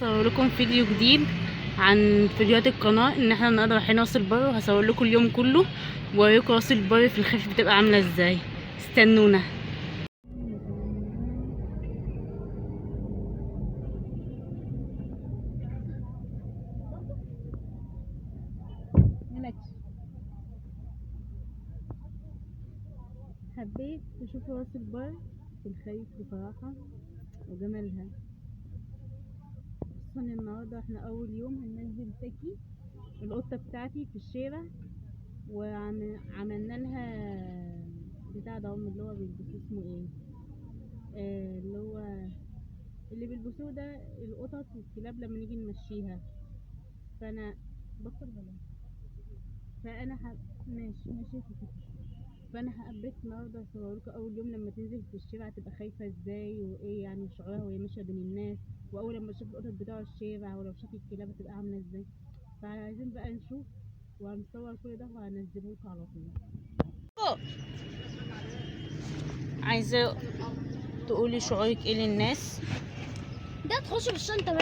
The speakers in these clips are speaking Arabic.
هصور لكم فيديو جديد عن فيديوهات القناه. ان احنا النهارده رايحين راس البر، وهصور لكم اليوم كله واوريكم راس البر في الخريف بتبقى عامله ازاي. استنونا. حبيت تشوفوا راس البر في الخريف بصراحه وجمالها، خصوصا النهارده احنا اول يوم هننزل تاكي القطه بتاعتي في الشارع، وعملنا لها بتاع ده اللي هو بيلبسوه اسمه ايه، اللي هو اللي بيلبسوه ده القطط والكلاب لما نيجي نمشيها. فانا بطل بلا ماشي كده. فانا حبيت النهارده اصورلكوا اول يوم لما تنزل في الشارع تبقى خايفه ازاي، وايه يعني شعورها وهي ماشيه بين الناس، واول لما تشوف القطط بتوع الشارع، ولو شافت الكلاب هتبقى عامله ازاي. فعايزين بقى نشوف، وهنصور كل ده وهنزله لكم على طول. عايزه تقولي شعورك ايه للناس؟ ده تخش في الشنطة.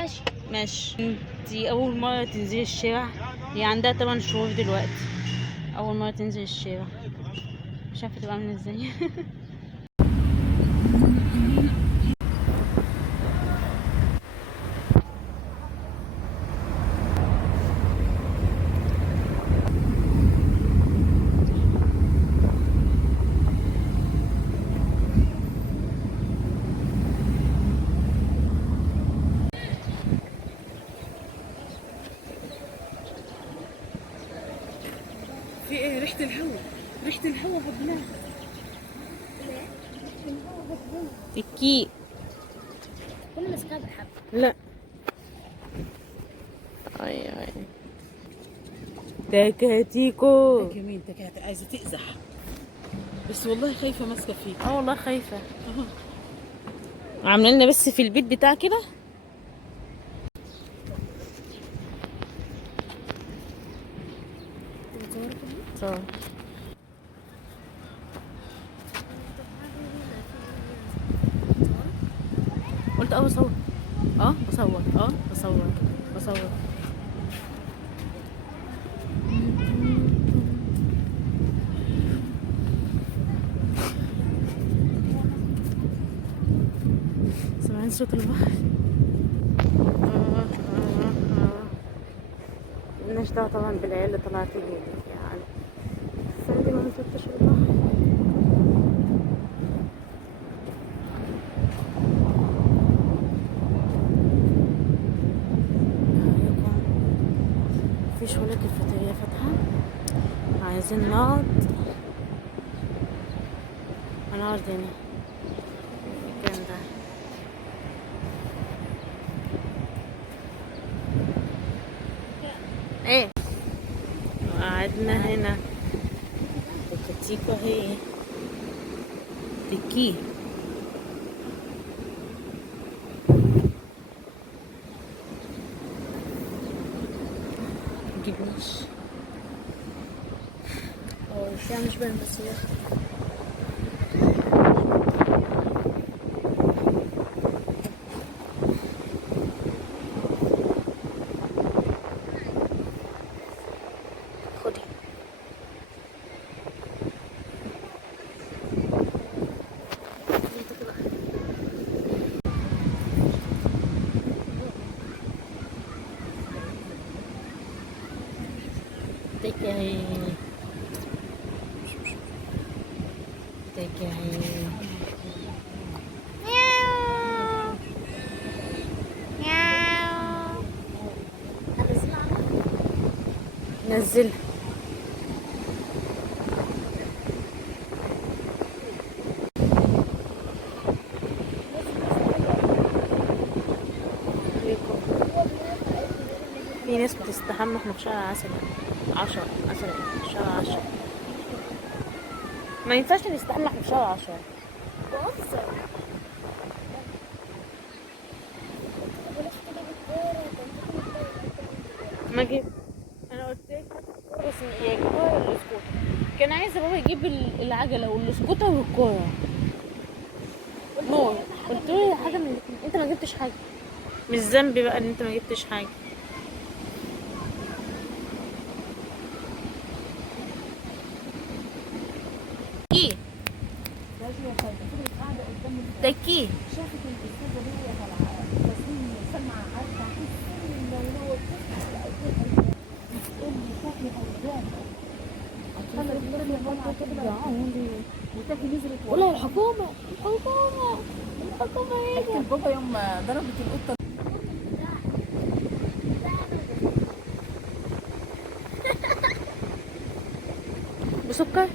ماشي. انتي اول مره تنزلي الشارع، هي عندها 8 شهور دلوقتي، اول مره تنزل الشارع، مش عارفه تبقى عامله ازاي. في ايه؟ ريحه الهواء هبناها. الكي كل مسكها بحب. لا اي تكاتيكو كمين تكات عايزه تقزح، بس والله خايفه ماسكه فيك. والله خايفه. عامله لنا بس في البيت بتاع كده. صور. قلت بصور. بصور. سامعين صوت البحر؟ ملناش دعوة طبعا بالعيال اللي طلعت لي يعني، بس عندي ما نزلتش البحر. مفيش ولا كافيتيريا فاتحة، عايزين نقعد هنقعد هنا في المكان ده. ايه قعدنا هنا. الكتيكة اهي، تكي مجيبناش. الشارع مش باين بس هي خدي. تكي اهي، تكي اهي. نزلها. في ناس بتستحمى احنا في شهر عسل، 10 مثلا، شهر 10 ما ينفعش نستحمى احنا في شهر 10. ما جيب، انا قلت لك بس يا الكوره ولا السكوتر. كان عايز بابا يجيب العجله والسكوتر والكوره نور. قلت له حاجه من الاتنين. انت ما جبتش حاجه. مش ذنبي بقى ان انت ما جبتش حاجه. تكي تكي شافت الاستاذه دي وهي طالعه تصميم سمعه عارفه حسين لو تقول لي شكلي هيبان وتاكي نزلت والله الحكومة هي البابا يوم ضربت القطه بسكر.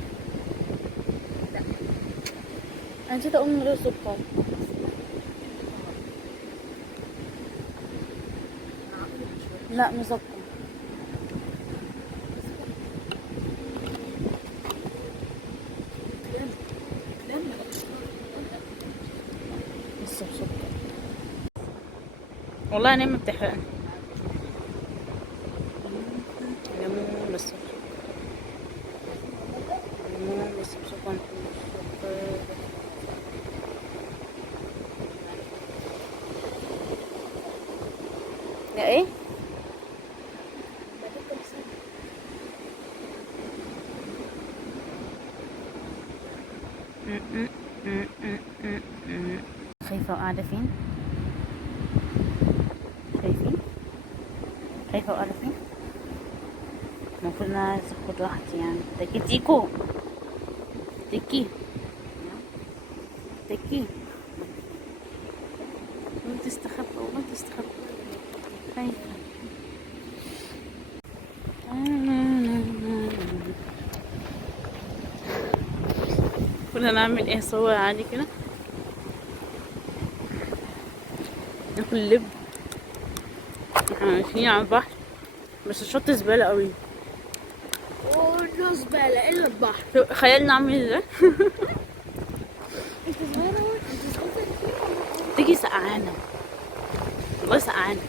انا نسيت اقول من غير سكر. لا مسكر. بس بسكر. والله انا ما بتحرقني. ليمون بس. ليمون بس بسكر. لا ايه؟ خايفة وقاعدة فين؟ شايفين؟ خايفة وقاعدة فين؟ المفروض ان انا عايزة اخد راحتي يعني. تكي تيكو تكي تكي وما تستخبى وما تستخبى. خايفة. كنا نعمل ايه؟ صور عادي كده، ناكل لب. احنا ماشيين على البحر بس الشط زبالة قوي. كله زبالة إلا البحر. خيالنا عامل ازاي. أنت صغيرة أنت صغيرة تيجي سقعانة والله سقعانة.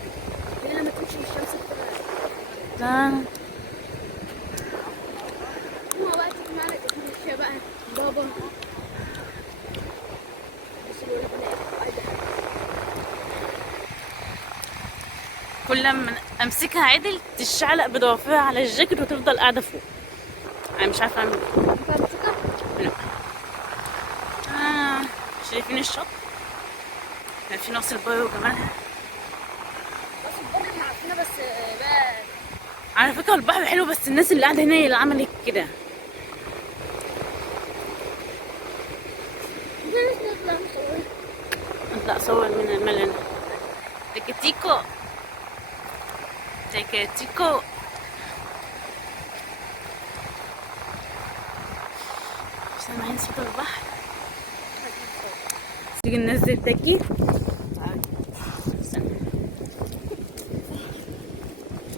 هي لما تمشي في الشمس بتبقى لا هو بقى تيجي معانا تتمشى بقى بابا. بس بقول لك كل لما امسكها عدل تشعلق بضوافرها على الجاكيت وتفضل قاعدة فوق. انا مش عارفة اعمل ايه. أنت هتمسكها؟ لا. شايفين الشط؟ شايفين راس البر وجمالها؟ بس البحر احنا عارفينها بس بقى على فكرة البحر حلو بس الناس اللي قاعدة هنا هي اللي عملت كده. نطلع نصور. اطلع صور من الملل. تكتيكو تكتيكو. سامعين صوت البحر؟ تيجي ننزل تكي. استنى.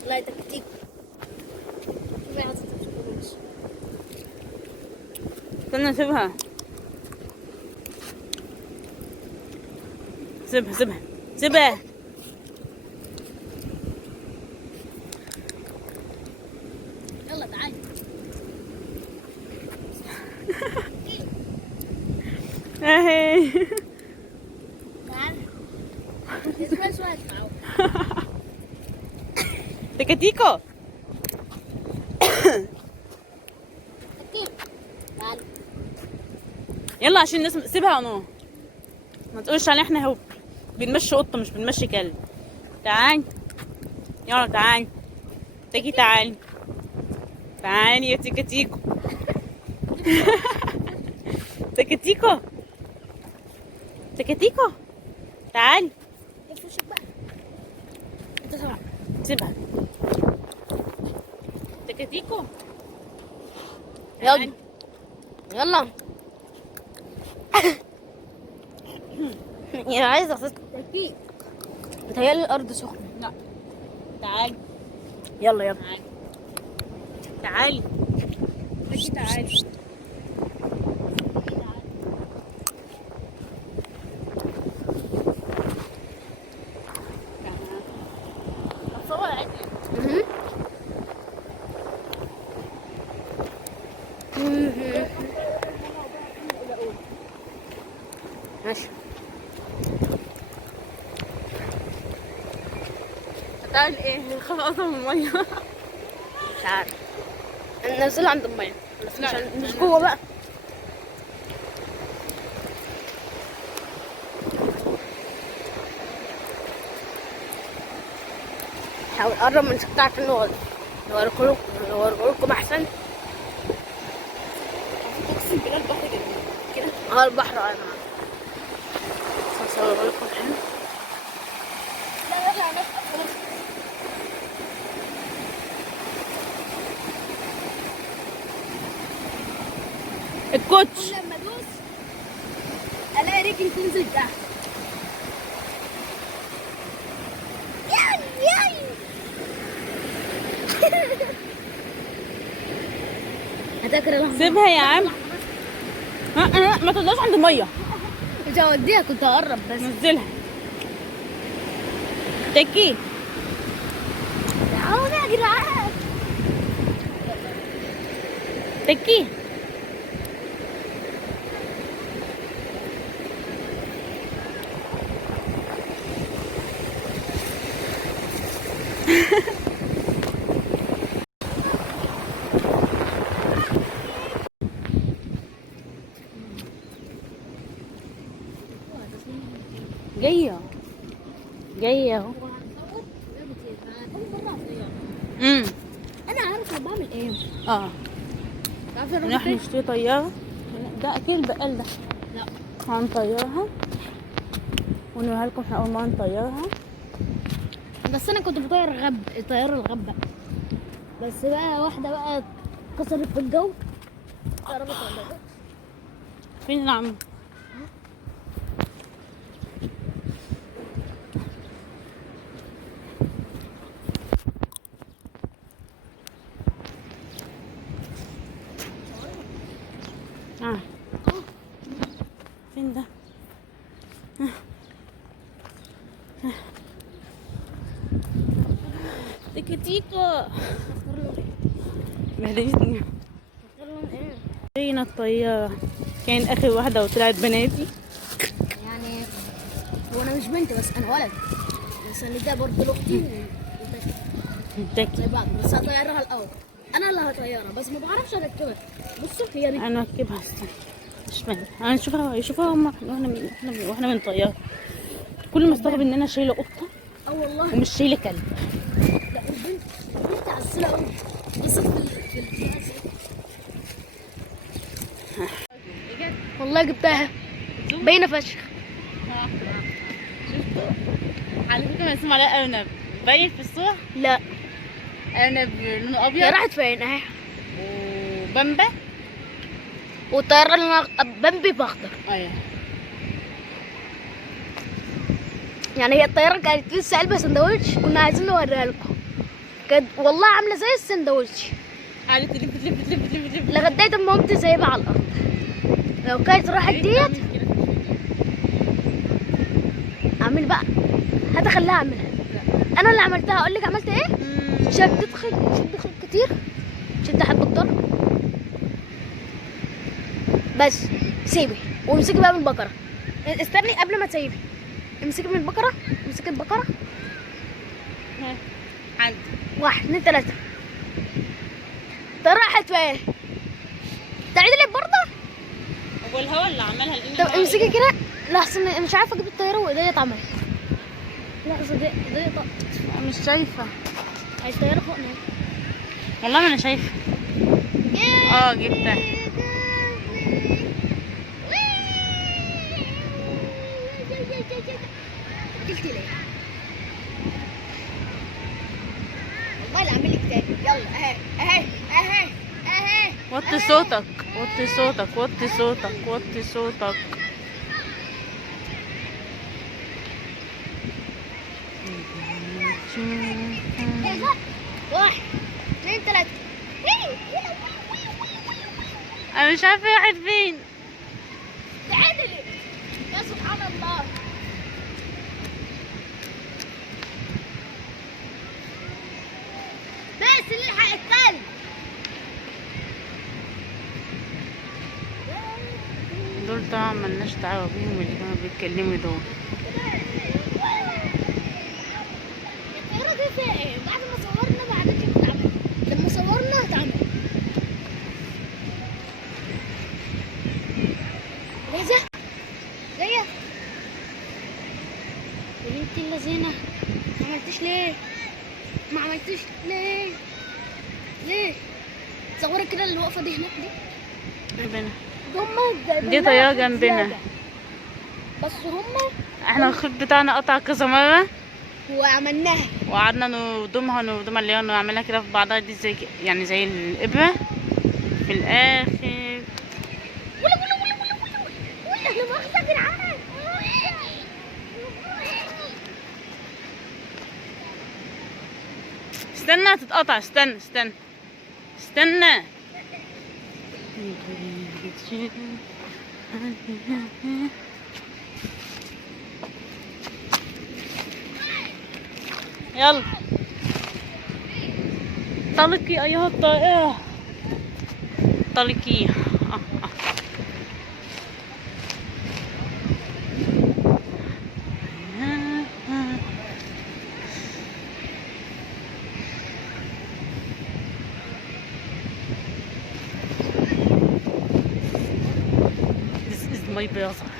لا تكتيك. ما عايزة تمشي. استنى سيبها سيبها سيبها سيبها. يلا تعالي. اهي. تعالي. اسمها سؤال تعالوا. تكتيكو. تكتيك. تعالي. يلا عشان الناس سيبها نو. ما تقولش علينا احنا هو بنمشي قطه مش بنمشي كلب. تعال يلا تعال تيجي تعال تعال يا تيكاتيكو. تيكاتيكو تيكاتيكو تعال. وشك بقى. انت طبعا. سيبها تيكاتيكو. يلا. يلا. يا عايزة تكتيك. بتهيألي الأرض سخنة. لا تعال يلا يلا. تعال تيجي تعال. اتصور عادي. ماشي. تعمل ايه؟ خاف اصلا من الميه. مش عارف. ننزله عند الميه بس مش جوه بقى. حاول اقرب من شكل عشان نوريكم احسن. اقسم بالله البحر جميل كده. البحر يا جماعه. هصور لكم حلو. لا نرجع نفتح خلاص. الكوتش. كل لما ادوس الاقي رجلي تنزل تحت. هتاكل سيبها يا عم. ما تقدرش عند الميه. مش هوديها، كنت هقرب بس. نزلها. تكي. تعالوا يا جدعان. تكي. جايه اهو. انا عارفه بعمل ايه. نروح نشتري طياره. ده اكيد البقال ده. لا هنطيرها ونوريها لكم احنا اول ما نطيرها. بس انا كنت بطير طياره الغب بقى. بس بقى واحده بقى كسرت في الجو. ضربت ولا فين العم؟ فين ده؟ تيكا تيكا مهديتني. جينا الطيارة، كان آخر واحدة وطلعت بناتي. يعني هو انا مش بنت بس انا ولد. بس انا ده برضه لاختي زي بعض. بس هطيرها الاول. انا اللي هطيرها بس ما بعرفش اركبها. بصوا هي دي. أنا أركبها استنى. مش فاهمة. أنا يشوفوها هما واحنا بنطيرها. كل ما استغرب إن أنا شايلة قطة والله ومش شايلة كلب. لا البنت عسولة قوي. بس والله جبتها باينة فشخ. على فكرة مرسوم عليها أرنب باين في الصورة. لا أرنب لونه هي أبيض راحت فين اهي. وبمبة. والطيارة اللي بمبي باخضر. أيوه يعني هي الطيارة كانت لسه قلبة سندوتش. كنا عايزين نوريها لكم. كانت والله عاملة زي السندوتش. قعدت تلف تلف تلف تلف تلف لغاية ما قمت سايبها على الأرض. لو كانت راحت ديت اعمل بقى. هتخليها اعملها. انا اللي عملتها. اقول لك عملت ايه؟ شدت خيط كتير. شدت حبة الضرب بس. سيبي وامسكي بقى من البقرة. استني قبل ما تسيبي. امسكي من البقرة. امسكي البقرة. عندي 1 2 3. راحت فين؟ تعيدي لي برضه. هو الهوا اللي عملها لأن طب امسكي كده. لحظة مش عارفة اجيب الطيارة وايديا اتعملت. لحظة ايديا طقت. مش شايفة. هي الطيارة فوقنا. والله ما أنا شايفة. جبتها. قلت لي والله لا اعمل لك تاني. يلا اهي اهي اهي اهي. وطي صوتك وطي صوتك وطي صوتك وطي صوتك. 1 2 3. أنا مش عارفة راحت فين. تعدلي يا سبحان الله. بس نلحق الثلج. دول طبعا ملناش دعوة بيهم اللي كانوا بيتكلموا دول. الطيارة دي فين؟ زينة ما عملتش ليه؟ ما عملتش ليه؟ ليه؟ صوري كده اللي واقفة دي هناك دي. جنبنا. هما دي طيارة جنبنا. بس هما احنا الخيط بتاعنا قطع كذا مرة وعملناها. وقعدنا نردمها اللي هي نعملها كده في بعضها دي زي يعني زي الإبرة في الآخر. انا مؤاخذة يا جدعان. استنى هتتقطع. استنى يلا طلقي ايها الطائرة طلقي. This is my brother.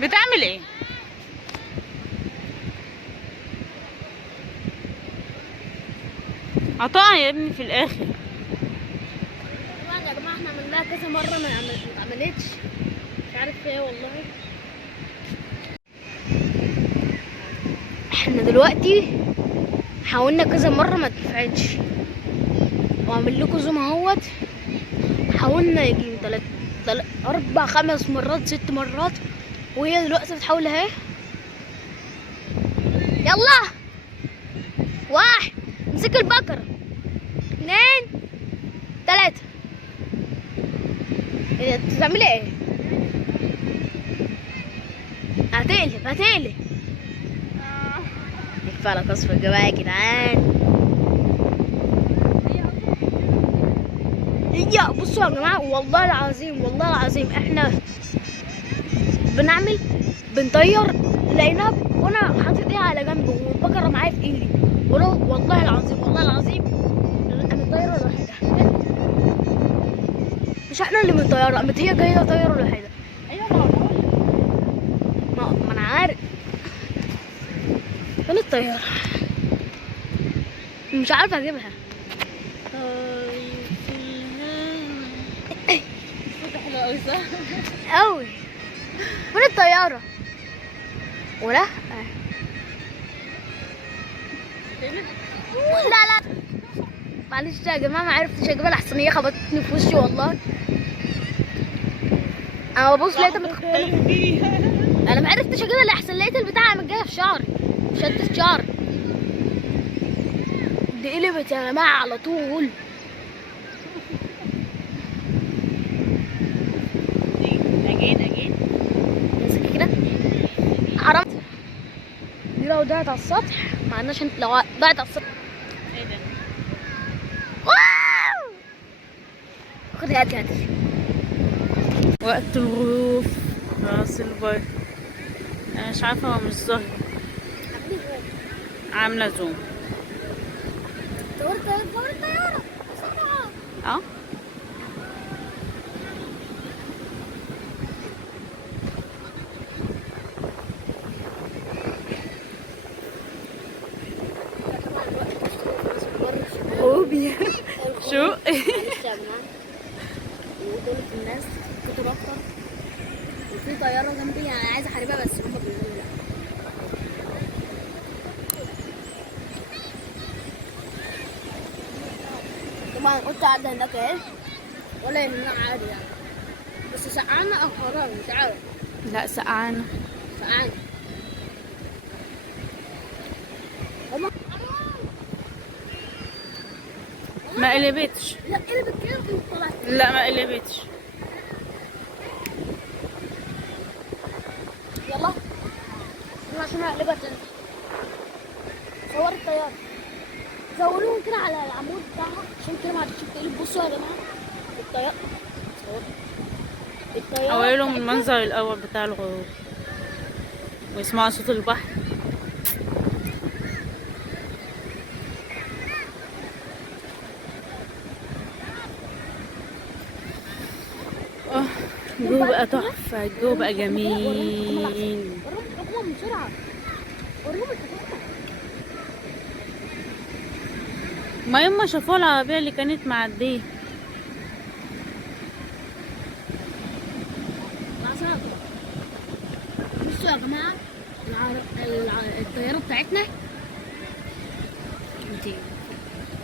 بتعمل ايه؟ قطع يا ابني في الاخر. طبعا يا جماعة احنا عملناها كذا مرة ما عملتش. مش عارف ايه والله. احنا دلوقتي حاولنا كذا مرة ما اتنفعتش. واعمل لكم زوم اهوت. حاولنا يجي 4 5 مرات 6 مرات وهي دلوقتي بتحاول اهي. يلا 1 امسك البقرة 2 3. انت بتعملي ايه؟ هتقلب يكفى على قصف الجماعة يا جدعان. يا بصوا يا جماعة والله العظيم احنا بنطير لقيناها وانا حاطط ايدي على جنب والبقرة معايا في ايدي. والله العظيم انا طايرة لوحدها. مش احنا اللي بنطيرها، قامت هي جاية طايرة لوحدها. ايوه ما انا عارف. فين الطيارة؟ مش عارفة اجيبها. حلوة اوي صح؟ قوي. فين الطيارة؟ ولا لا معلش يا جماعة ما عرفتش اجيبها لحسن هي خبطتني في وشي والله. انا ببص لقيتها متخبطة. انا ما عرفتش اجيبها لحسن لقيت البتاعة قامت في شعري شدت شعري. دي قلبت يا جماعة على طول. اجين امسكي كده حرام. دي لو ضاعت على السطح معناش لو ضاعت على السطح. ايه ده؟ واو خدي هاتي وقت الغروب راس البر. انا مش عارفة هو مش ظاهر. عاملة زوم. دور الطيارة بسرعة. اه غوبي شو؟ معلش يا جماعة ودول الناس كتر أكتر. وفي طيارة جنبي أنا عايزة أحاربها بس هما بيقولوا لا. طبعا قلت قاعدة هناك اهي ولا يهمنا عادي يعني. بس سقعانة أو حرام مش عارف. لا سقعانة. سقعانة. ما قلبتش. لا قلبت كده وطلعت. لا ما قلبتش. يلا عشان اقلبها تاني. صور الطيارة زوروهم كده على العمود بتاعها عشان كده ما عادتش بتقلب. بصوا يا جماعة الطيارة اوريلهم المنظر الاول بتاع الغروب ويسمعوا صوت البحر. الجو بقى تحفة، الجو بقى جميل. قربوا الحكومة بسرعة، قربوا الحكومة. ما يوم ما شافوا العربية اللي كانت معدية. بصوا يا جماعة، الطيارة بتاعتنا.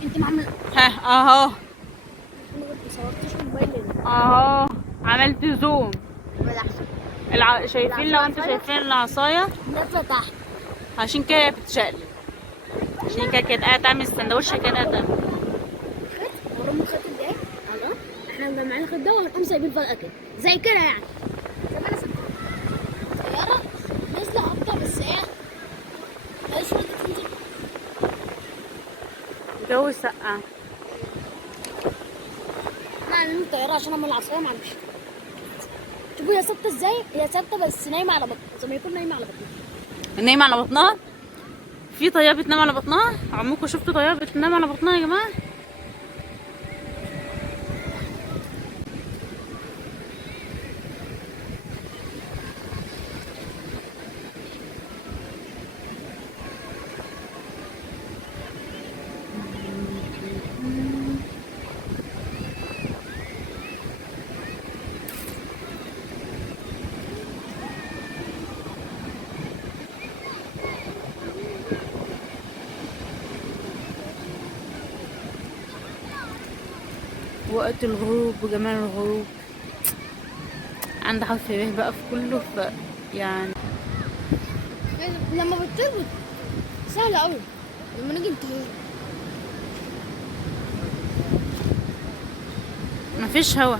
انت معمل ها اهو ما صورتش موبايلي. اهو عملت زوم. ولا احسن شايفين؟ لو انتوا شايفين العصاية نازلة تحت. عشان كده هي بتتشقلب، عشان كده كانت قاعدة تعمل سندوتش كده ده. ورم الخط ده الله، احنا مجمعين الخط ده وهنقوم سايبين فجأة كده زي كده يعني. طيارة نازلة أكتر بس ايه؟ مش راضية تنزل. الجو سقع. احنا عاملين الطيارة عشان اعمل العصاية معلش. شوفوا هي ثابتة ازاي؟ هي ثابتة بس نايمة على بطنها، زي ما يكون نايمة على بطنها. نايمة على بطنها؟ في طيارة بتنام على بطنها؟ عمكم شفتوا طيارة بتنام على بطنها يا جماعة؟ وقت الغروب وجمال الغروب. عندي حرف ب بقى في كله، يعني لما بتطير سهلة أوي، لما نيجي نطير مفيش هوا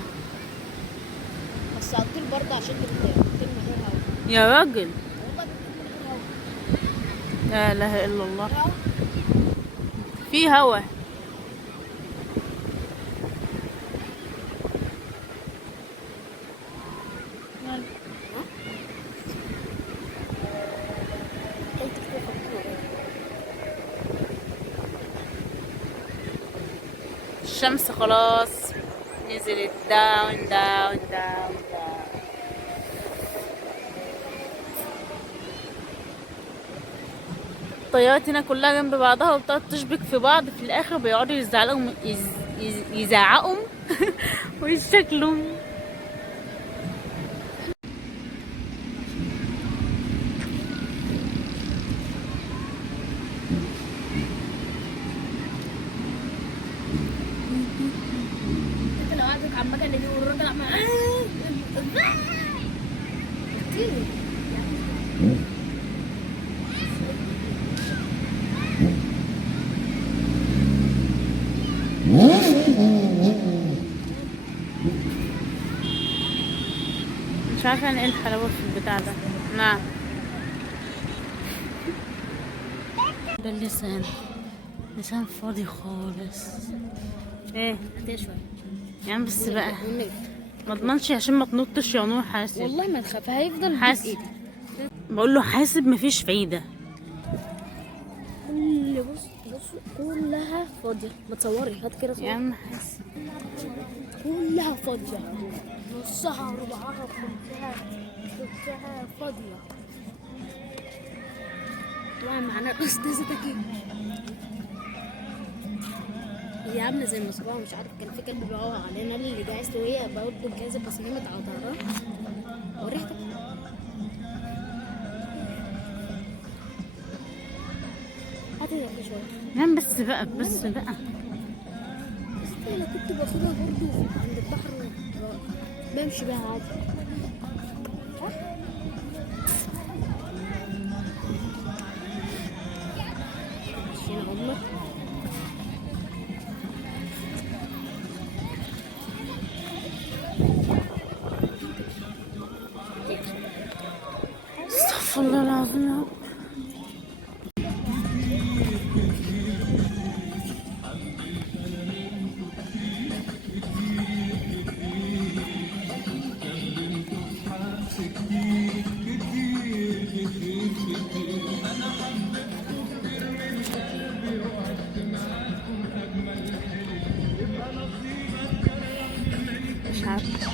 بس هتطير برضه عشان بتطير من غير هوا. يا راجل. والله بتطير من غير هوا. لا اله الا الله، في هوا. الشمس خلاص نزلت داون داون داون داون. الطيارات هنا كلها جنب بعضها وبتقعد تشبك في بعض، في الاخر بيقعدوا يزعقوا ويشكلوا. انت لو قعدت على المكنة دي والراجل عمال كتير. مش عارفه انا ايه الحلاوه في البتاع ده. نعم ده اللسان، لسان فاضي خالص. ايه هاتيها شوية يا عم بس بقى والنبي. ما اضمنش عشان ما تنطش يا نور. حاسب والله ما تخاف، هيفضل حاسب. بإيدي. بقول له حاسب مفيش فايده. بص كلها فاضية. ما تصوري، هات كده يا صور. عم حاسب. كلها فاضية، نصها ربعها خمسها فاضية. طبعا معانا الأستاذة تكي، هي عاملة زي المصباح. مش عارف كان في كلب بيقع علينا اللي جايز وهي برضه جايزة بس نمت على ظهرها. وريحتك هاتي يا أخي شوية. نعم بس بقى بس بقى. بس أنا كنت باخدها برضه عند البحر بمشي بيها عادي. ماشيين هما. استغفر الله العظيم يا رب. مش عارفه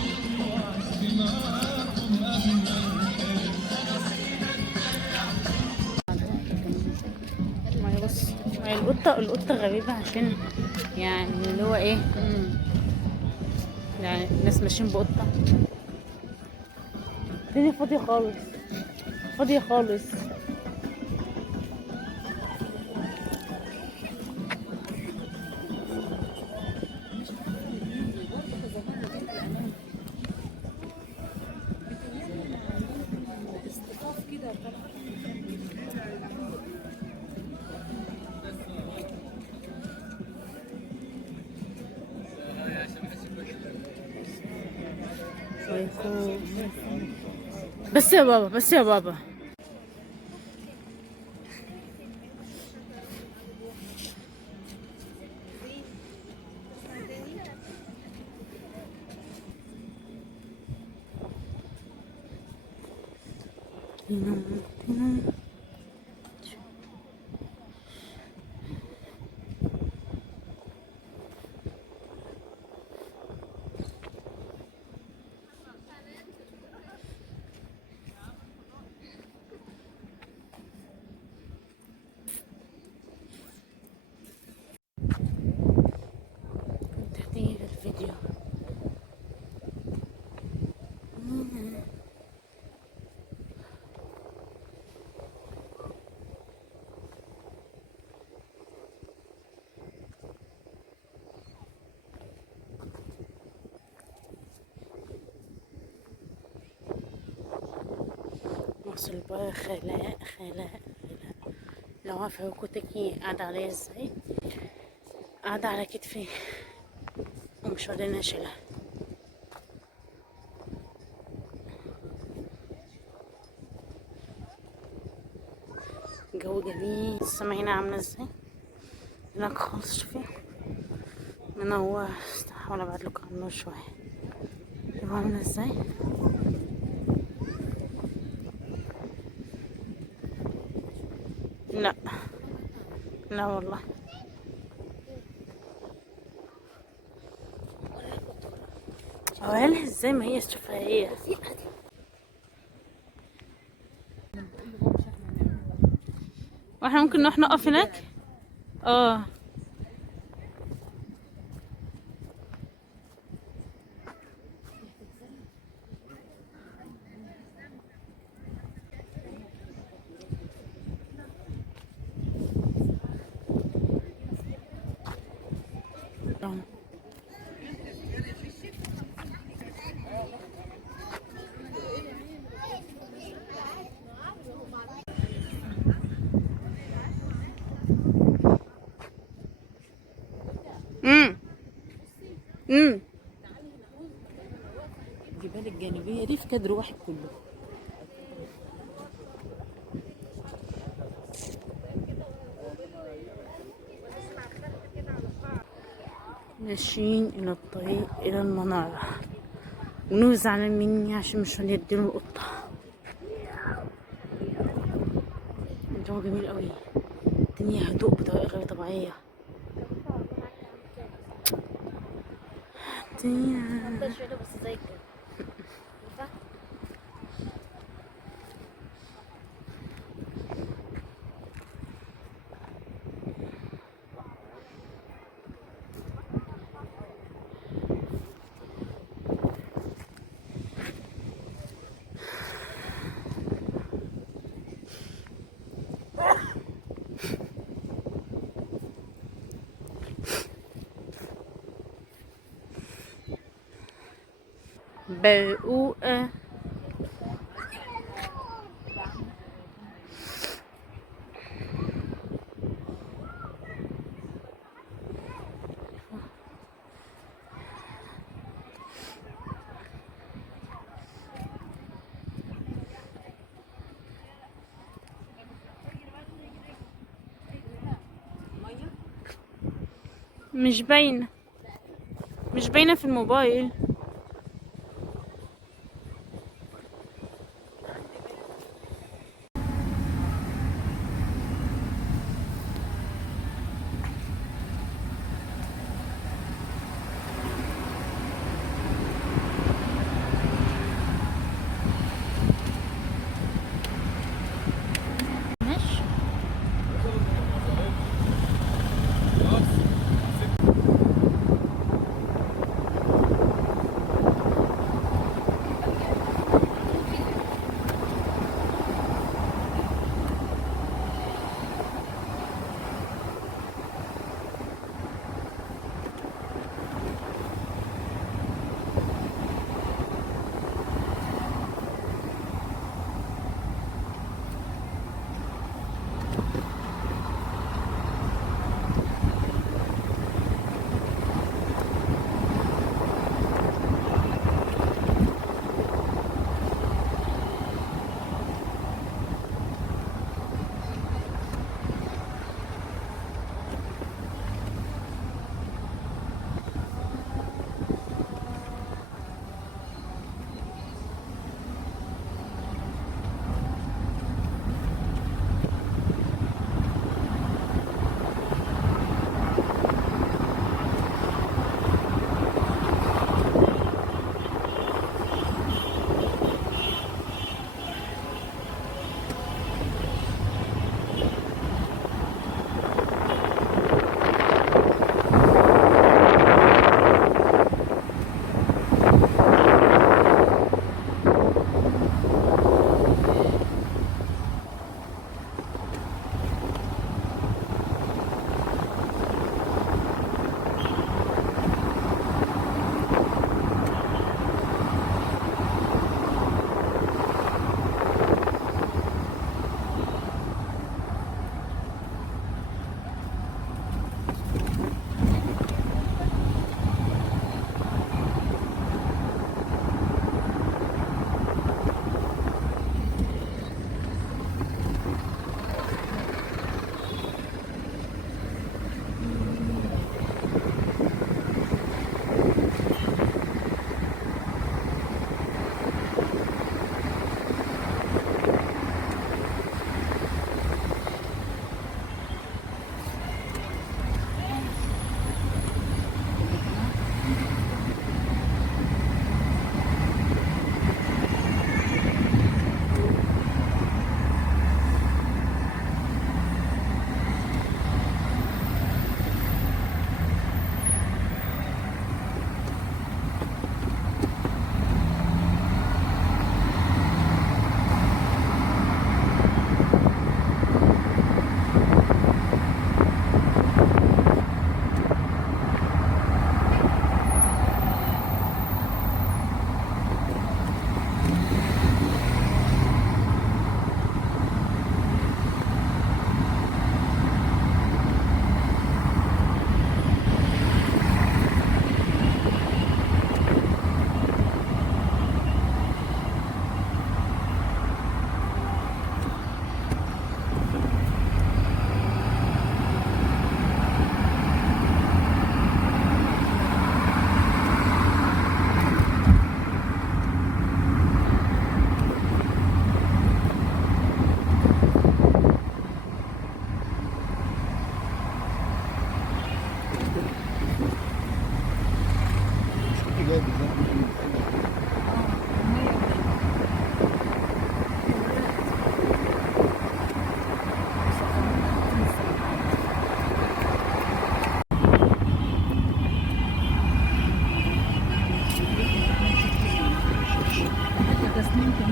القطة غريبة عشان يعني اللي هو ايه، يعني الناس ماشيين بقطة. الدنيا فاضية خالص، فاضية خالص. بس يا بابا، بس يا بابا. تحتيه الفيديو. وصل بقى خلاء. لو عارفة كوتكي قاعدة عليا ازاي، قاعدة على كتفي ومش راضية اشيلها. جو جميل. السما هنا عاملة ازاي هناك خالص، شوفي منور. هحاول ابعدلكوا عنه شوية. شوفوا عاملة ازاي. لا لا والله. اوريلها ازاي، ما هي شوفها هي. واحنا ممكن نروح نقف هناك. اه الجبال الجانبية دي في كادر واحد كله. ماشيين إلى الطريق إلى المنارة، ونور زعلان مني عشان مش هنديله القطة. الجو جميل قوي، الدنيا هدوء بطريقة غير طبيعية. بس زي كده. برقوقة. مش باينة، مش باينة في الموبايل.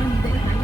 مامي ضايقت عليها